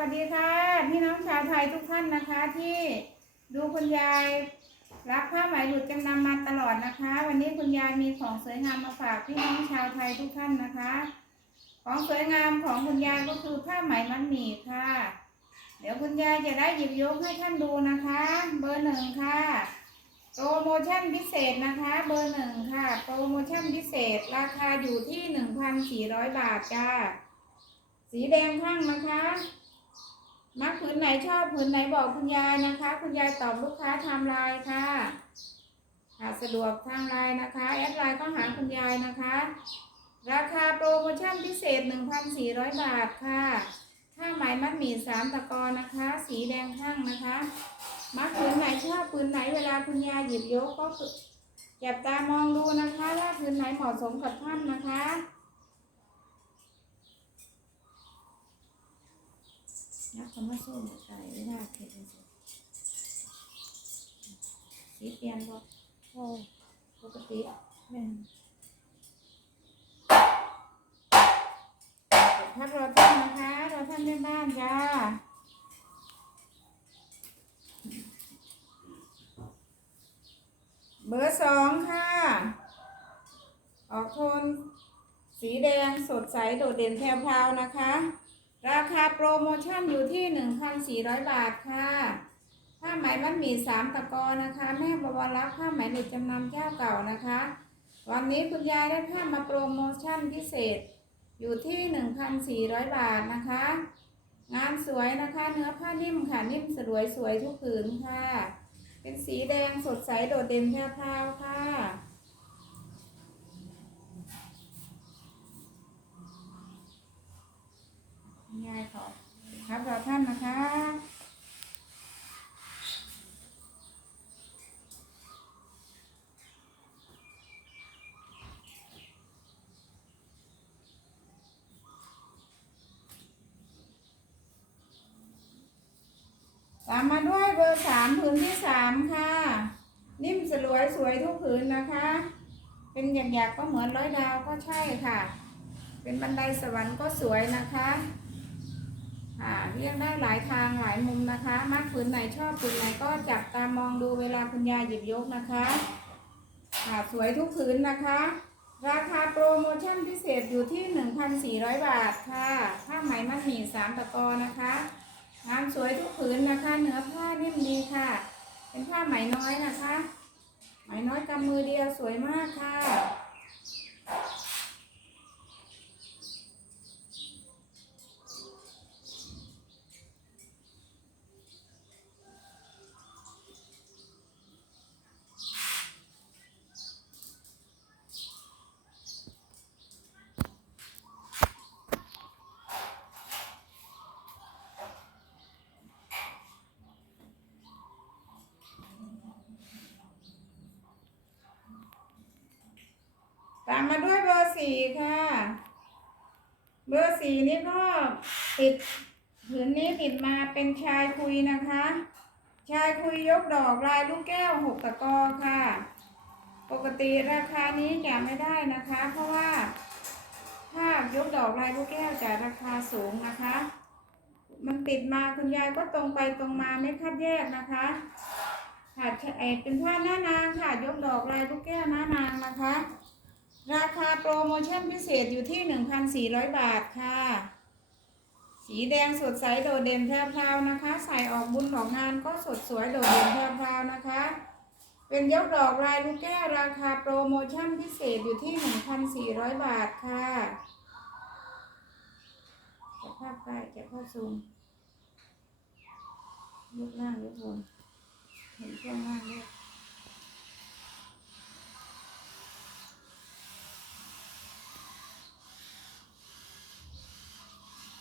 สวัสดีค่ะพี่น้องชาวไทยทุกท่านนะคะ ที่ดูคุณยายรับผ้าไหมหลุดจำนำมาตลอดนะคะ วันนี้คุณยายมีของสวยงามมาฝากพี่น้องชาวไทยทุกท่านนะคะ ของสวยงามของคุณยายก็คือผ้าไหมมันหมี่ค่ะ เดี๋ยวคุณยายจะได้หยิบยกให้ท่านดูนะคะ เบอร์หนึ่งค่ะโปรโมชั่นพิเศษนะคะ เบอร์หนึ่งค่ะ โปรโมชั่นพิเศษ ราคาอยู่ที่หนึ่งพันสี่ร้อยบาทจ้าสีแดงข้างนะคะ มักผืนไหนชอบผืนไหนบอกคุณยายนะคะ คุณยายตอบลูกค้าไทำลายค่ะหากสะดวกทางไลน์นะคะ แอดไลน์ก็หาคุณยายนะคะ ราคาโปรโมชั่นพิเศษ 1,400 บาทค่ะผ้าไหมมัดหมี่สามตะกอนนะคะ สีแดงข้างนะคะ มักผืนไหนชอบผืนไหนเวลาคุณยายหยิบยกก็คือจับตามองดูนะคะว่าผืนไหนเหมาะสมกับท่านนะคะ นักคำว่าส้มใส่ไม่ได้เผ็ดเลยสิสีเปลี่ยนบ่โอ้ปกติแม่นพักรอท่านนะคะรอท่านแม่บ้านจ้าเบอร์สองค่ะ ออกโทนสีแดงสดใสโดดเด่นแพรวๆนะคะ ราคาโปรโมชั่นอยู่ที่ 1,400 บาทค่ะผ้าไหมมันมีสามตะกอนะคะ แม่บวรรักษ์ผ้าไหมเด็ดจำนำเจ้าเก่านะคะ วันนี้คุณยายได้ผ้ามาโปรโมชั่นพิเศษอยู่ที่ 1,400 บาทนะคะ งานสวยนะคะ เนื้อผ้านิ่มค่ะนิ่มสวยสวยทุกผืนค่ะ เป็นสีแดงสดใสโดดเด่นแพรวๆค่ะ คุณยายขอครับรอท่านนะคะตามมาด้วยเบอร์สามผืนที่สามค่ะ นิ่มสลวยสวยทุกผืนนะคะ เป็นหยักๆก็เหมือนร้อยดาวก็ใช่ค่ะ เป็นบันไดสวรรค์ก็สวยนะคะ ค่ะเรียกได้หลายทางหลายมุมนะคะมักผืนไหนชอบผืนไหนก็จับตามองดูเวลาคุณยายหยิบยกนะคะค่ะสวยทุกผืนนะคะ ราคาโปรโมชั่นพิเศษอยู่ที่ 1,400 บาทค่ะผ้าไหมมัดหมี่สามตะกอนะคะงามสวยทุกผืนนะคะ เนื้อผ้านิ่มดีค่ะ เป็นผ้าไหมน้อยนะคะ ไหมน้อยกำมือเดียวสวยมากค่ะ มาด้วยเบอร์สี่ค่ะ เบอร์สี่นี่ก็ติดผืนนี้ติดมาเป็นชายคุยนะคะ ชายคุยยกดอกลายลูกแก้วหกตะกอค่ะ ปกติราคานี้จะไม่ได้นะคะ เพราะว่าถ้ายกดอกลายลูกแก้วจะราคาสูงนะคะ มันติดมาคุณยายก็ตรงไปตรงมาไม่คัดแยกนะคะค่ะเป็นผ้าหน้านางค่ะ ยกดอกลายลูกแก้วหน้านางนะคะ ราคาโปรโมชั่นพิเศษอยู่ที่ 1,400 บาทค่ะ สีแดงสดใสโดดเด่นแพรวๆนะคะ ใส่ออกบุญของงานก็สดสวยโดดเด่นแพรวๆนะคะ เป็นยกดอกลายลูกแก้วราคาโปรโมชั่นพิเศษอยู่ที่ 1,400 บาทค่ะจะภาพใกล้จะภาพซูมยกล่างยกบนเห็นช่วงล่างด้วย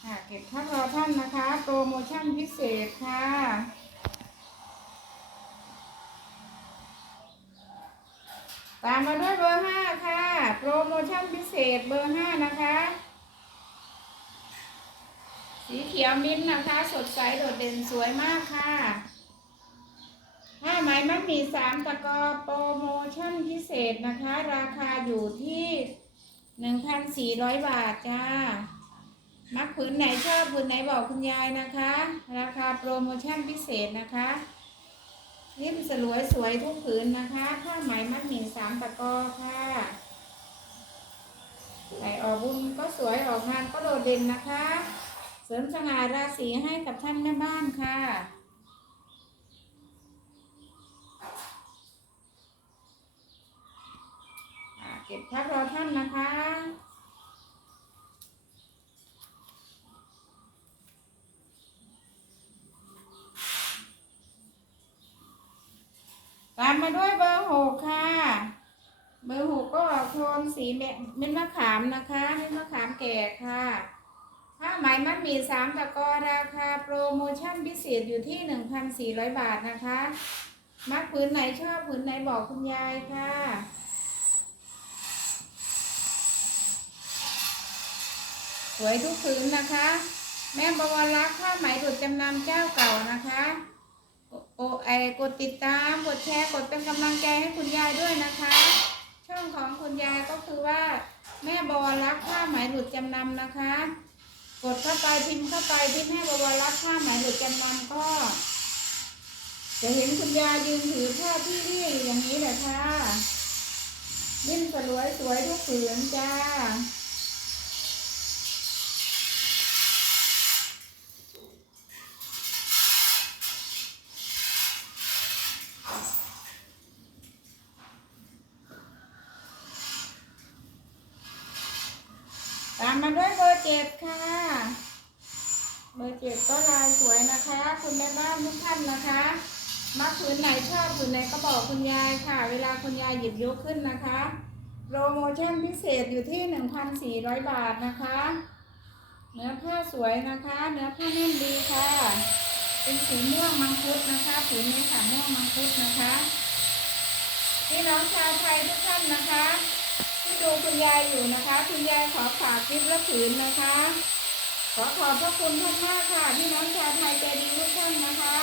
ค่ะเก็บท่ารอท่านนะคะ โปรโมชั่นพิเศษค่ะตามมาด้วยเบอร์ห้าค่ะ โปรโมชั่นพิเศษเบอร์ห้านะคะ สีเขียวมิ้นท์นะคะ สดใสโดดเด่นสวยมากค่ะผ้าไหมมันมีสามตะกอโปรโมชั่นพิเศษนะคะ ราคาอยู่ที่หนึ่งพันสี่ร้อยบาทจ้า มักผืนไหนชอบผืนไหนบอกคุณยายนะคะ ราคาโปรโมชั่นพิเศษนะคะนิ่มสลวยสวยทุกผืนนะคะผ้าไหมมัดหมี่สามตะกอค่ะใส่ออกบุญก็สวยออกงานก็โดดเด่นนะคะ เสริมสง่าราศีให้กับท่านแม่บ้านค่ะเก็บพักรอท่านนะคะ ตามมาด้วยเบอร์หกค่ะ เบอร์หกก็ออกโทนสีเม็ดมะขามนะคะเม็ดมะขามแก่ค่ะผ้าไหมมัดหมี่สามตะกอราคาโปรโมชั่นพิเศษอยู่ที่หนึ่งพันสี่ร้อยบาทนะคะ มัดผืนไหนชอบผืนไหนบอกคุณยายค่ะสวยทุกผืนนะคะ แม่บวรรักษ์ผ้าไหมดุดจำนำเจ้าเก่านะคะ โอไอกดติดตามกดแชร์กดเป็นกำลังใจให้คุณยายด้วยนะคะ ช่องของคุณยายก็คือว่า แม่บวรรักผ้าไหมหลุดจำนำนะคะ กดเข้าไปพิมพ์เข้าไปที่แม่บวรรักผ้าไหมหลุดจำนำก็จะเห็นคุณยายยืนถือผ้าที่เรียอยู่อย่างนี้แหละค่ะยิ้มสวยสวยทุกผืนจ้า ตามมาด้วยเบอร์เจ็ดค่ะ เบอร์เจ็ดก็ลายสวยนะคะ คุณแม่บ้านทุกท่านนะคะมักผืนไหนชอบผืนไหนก็บอกคุณยายค่ะ เวลาคุณยายหยิบยกขึ้นนะคะ โปรโมชั่นพิเศ ษอยู่ที่ 1,400 บาทนะคะ เนื้อผ้าสวยนะคะ เนื้อผ้าแน่นดีค่ะ เป็นสีม่วงมังคุดนะคะผืนนี้ค่ะม่วงมังคุดนะคะพี่น้องชาวไทยทุกท่านนะคะที่ดูคุณยายอยู่นะคะ คุณยายขอฝากคลิปและผืนนะคะ ขอขอบพระคุณท่านมากค่ะพี่น้องชาวไทยใจดีทุกท่านนะคะ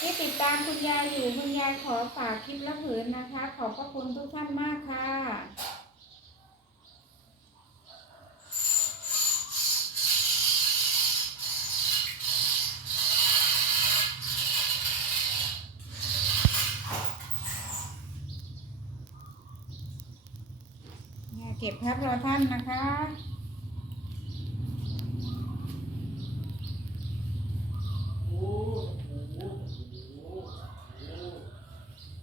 ที่ติดตามคุณยายอยู่คุณยายขอฝากคลิปและผืนนะคะ ขอบพระคุณทุกท่านมากค่ะ เก็บพับรอท่านนะคะ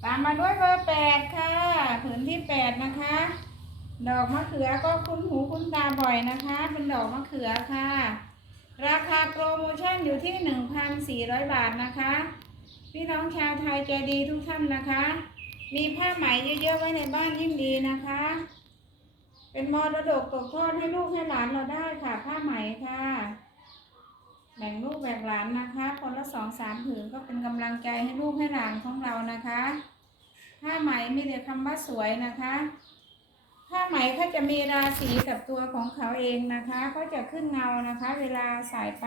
ตามมาด้วยเบอร์แปดค่ะ ผืนที่แปดนะคะ ดอกมะเขือก็คุ้นหูคุ้นตาบ่อยนะคะ เป็นดอกมะเขือค่ะ ราคาโปรโมชั่นอยู่ที่หนึ่งพันสี่ร้อยบาทนะคะ พี่น้องชาวไทยใจดีทุกท่านนะคะ มีผ้าไหมเยอะๆไว้ในบ้านยิ่งดีนะคะ เป็นมรดกตกทอดให้ลูกให้หลานเราได้ค่ะผ้าไหมค่ะ แบ่งลูกแบ่งหลานนะคะ คนละสองสามผืนก็เป็นกำลังใจให้ลูกให้หลานของเรานะคะผ้าไหมมีแต่คำว่าสวยนะคะผ้าไหมเขาจะมีราศีกับตัวของเขาเองนะคะเขาจะขึ้นเงานะคะ เวลาใส่ไป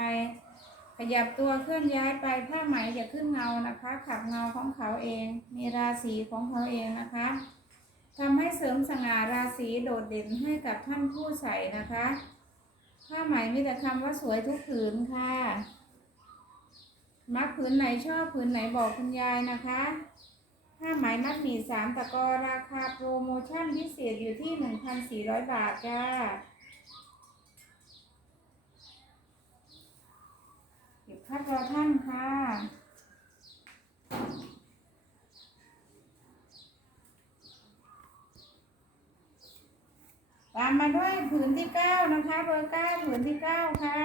ขยับตัวเคลื่อนย้ายไปผ้าไหมจะขึ้นเงานะคะ ขับเงาของเขาเอง มีราศีของเขาเองนะคะ ทำให้เสริมสง่าราศีโดดเด่นให้กับท่านผู้ใส่นะคะผ้าไหมมีแต่คำว่าสวยทุกผืนค่ะ มักผืนไหนชอบผืนไหนบอกคุณยายนะคะผ้าไหมมัดหมี่สามตะกอราคาโปรโมชั่นพิเศษอยู่ที่หนึ่งพันสี่ร้อยบาทจ้าเก็บคัดรอท่านค่ะ ตามมาด้วยผืนที่เก้านะคะเบอร์เก้าผืนที่เก้าค่ะ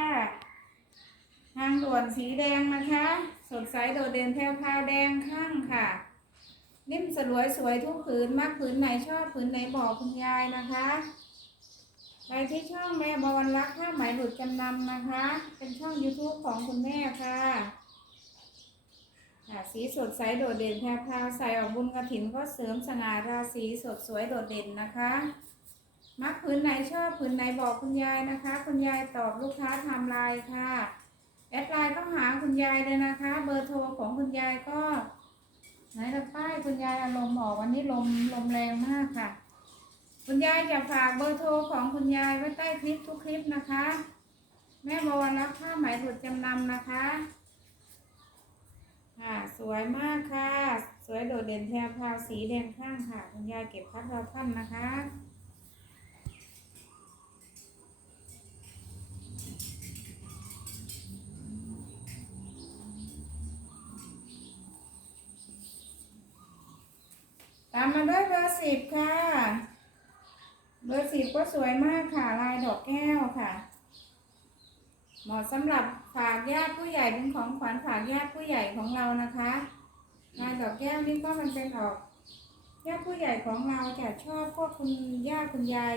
ทางด่วนสีแดงนะคะ สดใสโดดเด่นแพรวพาวแดงข้างค่ะนิ่มสลวยสวยทุกผืนมากผืนไหนชอบผืนไหนบอกคุณยายนะคะไปที่ช่องแม่บอลรักผ้าไหมหลุดจำนำนะคะ เป็นช่อง YouTube ของคุณแม่ค่ะค่ะสีสดใสโดดเด่นแพรพาวใส่ออกบุญกระถินก็เสริมสง่าราศีสดสวยโดดเด่นนะคะ มักผืนไหนชอบผืนไหนบอกคุณยายนะคะ คุณยายตอบลูกค้าทำลายค่ะแอดไลน์ก็หาคุณยายเลยนะคะ เบอร์โทรของคุณยายก็ไหนละป้ายคุณยายอารมณ์ออกวันนี้ลมลมแรงมากค่ะ คุณยายจะฝากเบอร์โทรของคุณยายไว้ใต้คลิปทุกคลิปนะคะ แม่บวรรับผ้าไหมหลุดจำนำนะคะค่ะสวยมากค่ะ สวยโดดเด่นแทวพาวสีแดงข้างค่ะ คุณยายเก็บพัดเราท่านนะคะามมาด้วยเบอร์สิบค่ะ เบอร์สิบก็สวยมากค่ะ ลายดอกแก้วค่ะ เหมาะสำหรับฝากญาติผู้ใหญ่เป็นของขวัญฝากญาติผู้ใหญ่ของเรานะคะลายดอกแก้วนี่ก็มันเป็นออกญาติผู้ใหญ่ของเราจะชอบพวกคุณย่าคุณยาย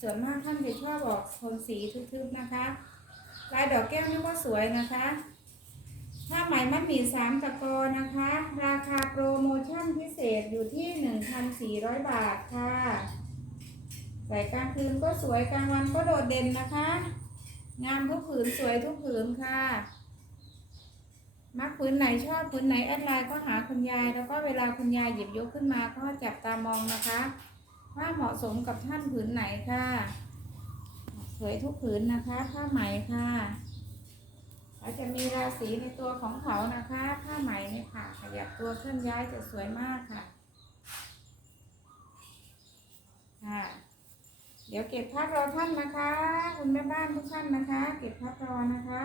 ส่วนมากท่านจะชอบออกโทนสีทึบๆนะคะ ลายดอกแก้วนี่ก็สวยนะคะ ผ้าไหมมัดหมี่สามตะกอนะคะ ราคาโปรโมชั่นพิเศษอยู่ที่1,400บาทค่ะ ใส่กลางคืนก็สวยกลางวันก็โดดเด่นนะคะ งามทุกผืนสวยทุกผืนค่ะ มักผืนไหนชอบผืนไหนแอดไลน์ก็หาคุณยาย แล้วก็เวลาคุณยายหยิบยกขึ้นมาก็จับตามองนะคะ ว่าเหมาะสมกับท่านผืนไหนค่ะ สวยทุกผืนนะคะผ้าไหมค่ะ เขาจะมีราศีในตัวของเขานะคะผ้าไหมเนี่ยค่ะ ขยับตัวเคลื่อนย้ายจะสวยมากค่ะค่ะเดี๋ยวเก็บพักรอท่านนะคะ คุณแม่บ้านทุกท่านนะคะ เก็บพักรอนะคะ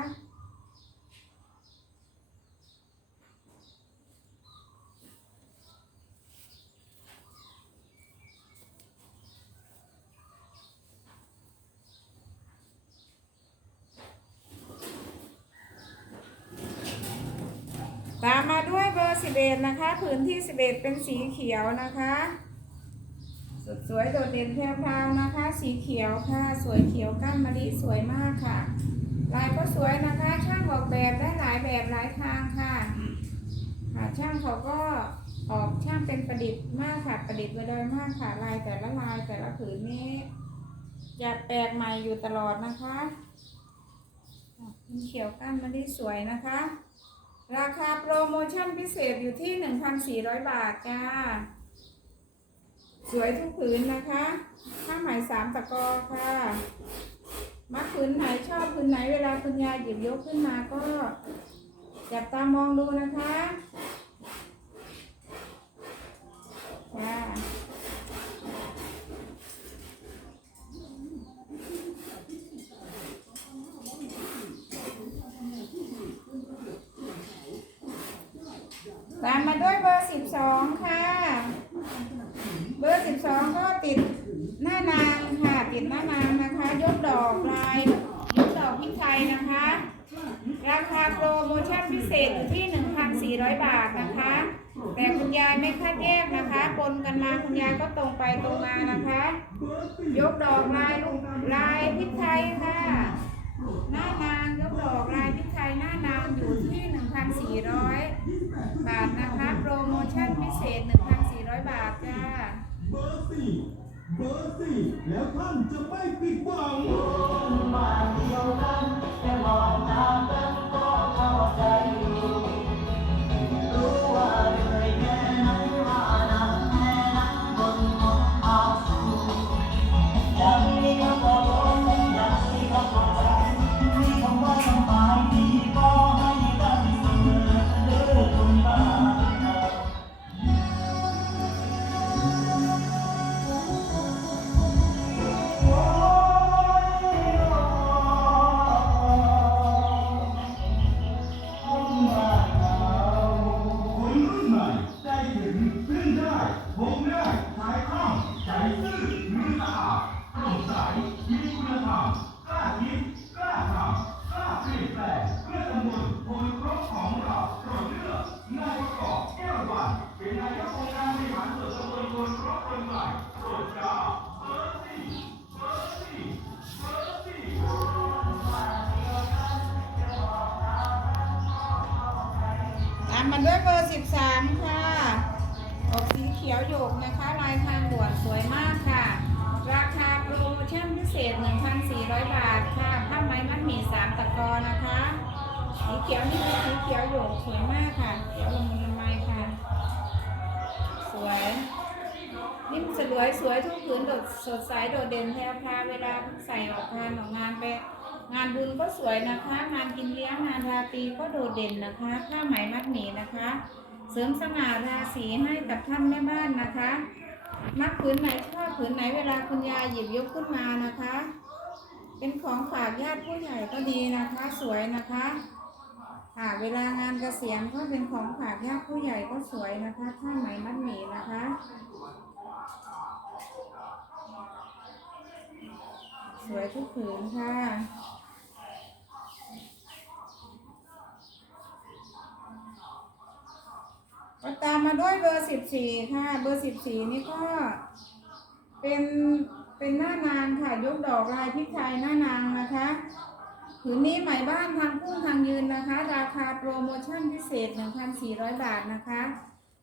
ตามมาด้วยเบอร์สิบเอ็ดนะคะ ผืนที่สิบเอ็ดเป็นสีเขียวนะคะสดสวยโดดเด่นแพรวๆนะคะ สีเขียวค่ะ สวยเขียวก้านมะลิสวยมากค่ะ ลายก็สวยนะคะ ช่างออกแบบได้หลายแบบหลายทางค่ะค่ะช่างเขาก็ออกช่างเป็นประดิษฐ์มากค่ะ ประดิษฐ์ไว้เลยมากค่ะ ลายแต่ละลายแต่ละผืนนี้จะแปลกใหม่อยู่ตลอดนะคะอะสีเขียวก้านมะลิสวยนะคะ ราคาโปรโมชั่นพิเศษอยู่ที่ 1,400 บาทจ้า สวยทุกผืนนะคะผ้าไหมสามตะกอค่ะ มัดผืนไหนชอบผืนไหนเวลาคุณยายหยิบยกขึ้นมาก็จับตามองดูนะคะจ้า ตามมาด้วยเบอร์สิบสองค่ะ เบอร์สิบสองก็ติดหน้านางค่ะ ติดหน้านางนะคะ ยกดอกลายยกดอกพิไทยนะคะ ราคาโปรโมชั่นพิเศษอยู่ที่ 1,400 บาทนะคะ แต่คุณยายไม่คัดแยกนะคะ ปนกันมาคุณยายก็ตรงไปตรงมานะคะ ยกดอกลายลูกลายพิไทยค่ะ หน้านางยกดอกลายพิไทยหน้านางอยู่ที่ 1,400 บาทนะคะ โปรโมชั่นพิเศษ 1,400 บาทจ้าเบอร์สี่เบอร์สี่แล้วท่านจะไม่ผิดหวังคน มมาด้วยเบอร์13ค่ะ ออกสีเขียวโยกนะคะ ลายทางด่วนสวยมากค่ะ ราคาโปรโมชั่นพิเศษ 1,400 บาทค่ะ ผ้าไหมมัดหมี่สามตะกอนะคะ สีเขียวนี่เป็นสีเขียวโยกสวยมากค่ะ เขียวละมุนละไมค่ะ สวย นิ่มสลวยสวยทุกผืนโดดสดใสโดดเด่นแพรวพาเวลาใส่ออกงานออกงานไป งานบุญก็สวยนะคะ งานกินเลี้ยงงานราตรีก็โดดเด่นนะคะผ้าไหมมัดหมี่นะคะ เสริมสง่าราศีให้กับท่านแม่บ้านนะคะมักผืนไหนชอบผืนไหนเวลาคุณยายหยิบยกขึ้นมานะคะ เป็นของฝากญาติผู้ใหญ่ก็ดีนะคะ สวยนะคะค่ะเวลางานเกษียณก็เป็นของฝากญาติผู้ใหญ่ก็สวยนะคะผ้าไหมมัดหมี่นะคะสวยทุกผืนค่ะ ก็ตามมาด้วยเบอร์สิบสี่ค่ะ เบอร์สิบสี่นี่ก็เป็นเป็นหน้านางค่ะ ยกดอกลายพริกไทยหน้านางนะคะผืนนี้ใหม่บ้านทางพุ่งทางยืนนะคะ ราคาโปรโมชั่นพิเศษ 1,400 บาทนะคะ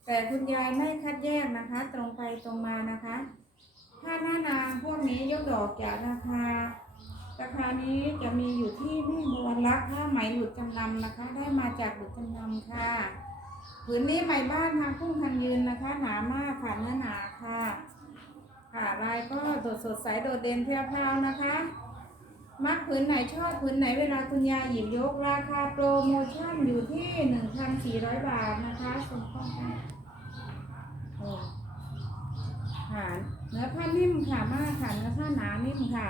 แต่คุณยายไม่คัดแยกนะคะ ตรงไปตรงมานะคะผ้าหน้านางพวกนี้ยกดอกจากราคา ราคานี้จะมีอยู่ที่แม่บวรรักผ้าไหมหลุดจำนำนะคะ ได้มาจากหลุดจำนำค่ะ ผืนนี้ใหม่บ้านทางพุ่งทางยืนนะคะหนามากค่ะเนื้อหนาค่ะ ค่ะลายก็โดดสดใสโดดเด่นเพียวพราวนะคะ มักผืนไหนชอบผืนไหนเวลาคุณยายหยิบยกราคาโปรโมชั่นอยู่ที่หนึ่งพันสี่ร้อยบาทนะคะส่งข้อมูลโอ้ค่ะเนื้อผ้านิ่มค่ะมากค่ะเนื้อผ้าหนานิ่มค่ะ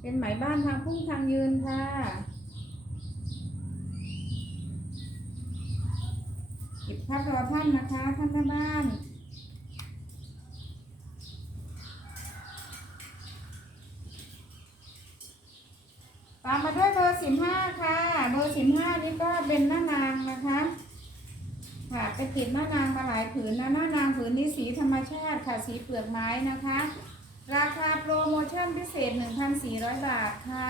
เป็นไหมบ้านทางพุ่งทางยืนค่ะ ปิดภาพรอท่านนะคะท่านแม่บ้านตามมาด้วยเบอร์สิบห้าค่ะ เบอร์สิบห้านี่ก็เป็นหน้านางนะคะ ค่ะไปติดหน้านางมาหลายผืนนะหน้านางผืนนี้สีธรรมชาติค่ะสีเปลือกไม้นะคะ ราคาโปรโมชั่นพิเศษ 1,400 บาทค่ะ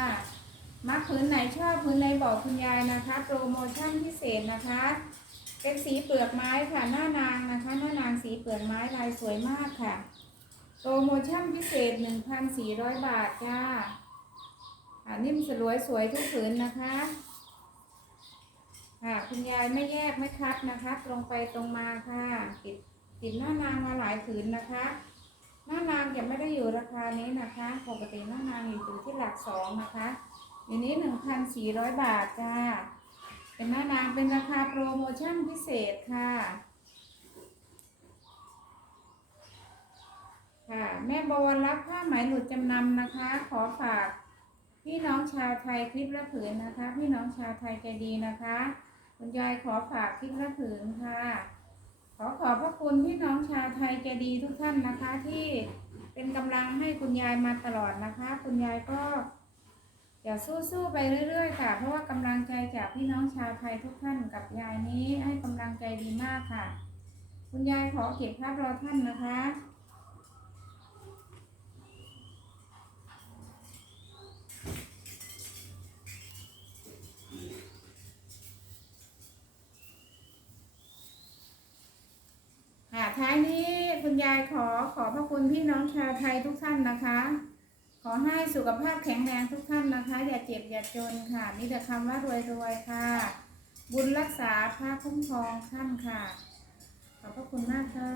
มักผืนไหนชอบผืนไหนบอกคุณยายนะคะ โปรโมชั่นพิเศษนะคะ เป็นสีเปลือกไม้ค่ะ หน้านางนะคะ หน้านางสีเปลือกไม้ลายสวยมากค่ะ โปรโมชั่นพิเศษ 1,400 บาทจ้าอ่านิ่มสลวยสวยทุกผืนนะคะค่ะคุณยายไม่แยกไม่คัดนะคะ ตรงไปตรงมาค่ะ ติดติดหน้านางมาหลายผืนนะคะหน้านางจะไม่ได้อยู่ราคานี้นะคะ ปกติหน้านางอยู่ที่หลักสองนะคะเดี๋ยวนี้หนึ่งพันสี่ร้อยบาทจ้า เป็นหน้านางเป็นราคาโปรโมชั่นพิเศษค่ะ ค่ะ แม่บวรรับผ้าไหมหลุดจำนำนะคะ ขอฝากพี่น้องชาวไทยคลิปละผืนนะคะ พี่น้องชาวไทยใจดีนะคะ คุณยายขอฝากคลิปละผืนค่ะ ขอขอบพระคุณพี่น้องชาวไทยใจดีทุกท่านนะคะ ที่เป็นกำลังให้คุณยายมาตลอดนะคะ คุณยายก็ อย่าสู้ๆไปเรื่อยๆ ค่ะ เพราะว่ากำลังใจจากพี่น้องชาวไทยทุกท่านกับยายนี้ให้กำลังใจดีมากค่ะ คุณยายขอเก็บภาพรอท่านนะคะค่ะท้ายนี้คุณยายขอขอบพระคุณพี่น้องชาวไทยทุกท่านนะคะ ขอให้สุขภาพแข็งแรงทุกท่านนะคะ อย่าเจ็บอย่าจนค่ะมีแต่คำว่ารวยรวยๆค่ะ บุญรักษาพระคุ้มครองท่านค่ะ ขอบพระคุณมากค่ะ